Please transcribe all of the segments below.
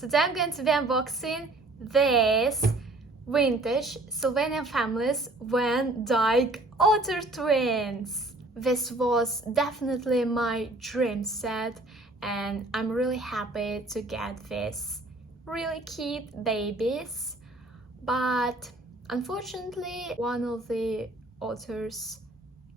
Today I'm going to be unboxing this vintage Sylvanian Families Vandyke Otter twins. This was definitely my dream set and I'm really happy to get these really cute babies. But unfortunately one of the otters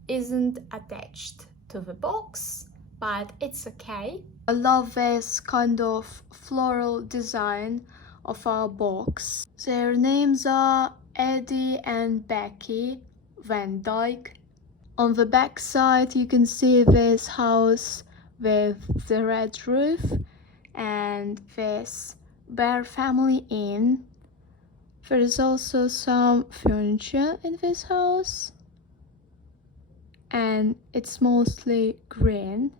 isn't attached to the box, but it's okay. I love this kind of floral design of our box. Their names are Eddy and Becky Vandyke. On the back side you can see this house with the red roof and this Bear Family Inn. There is also some furniture in this house and it's mostly green.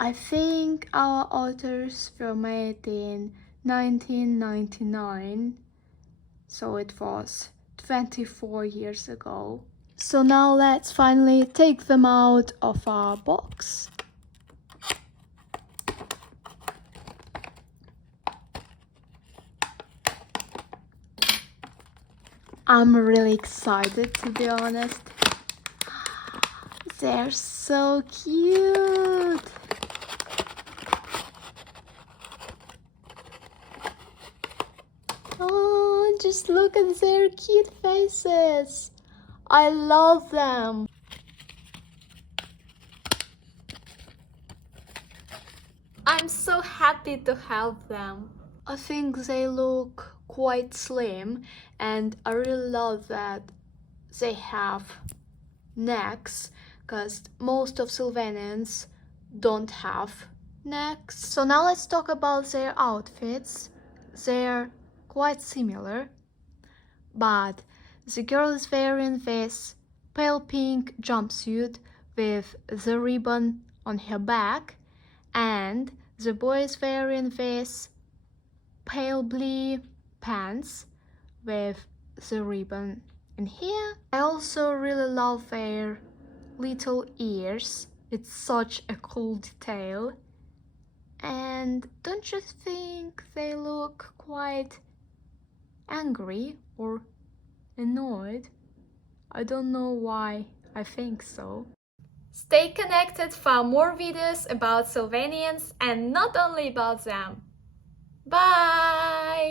I think our otters were made in 1999, so it was 24 years ago. So now let's finally take them out of our box. I'm really excited, to be honest. They're so cute. Oh, just look at their cute faces. I love them. I'm so happy to help them. I think they look quite slim and I really love that they have necks, because most of Sylvanians don't have necks. So now let's talk about their outfits. They're quite similar, but the girl is wearing this pale pink jumpsuit with the ribbon on her back, and the boy is wearing this pale blue pants with the ribbon in here. I also really love their little ears. It's such a cool detail. And don't you think they look quite angry or annoyed? I don't know why I think so. Stay connected for more videos about Sylvanians and not only about them. Bye!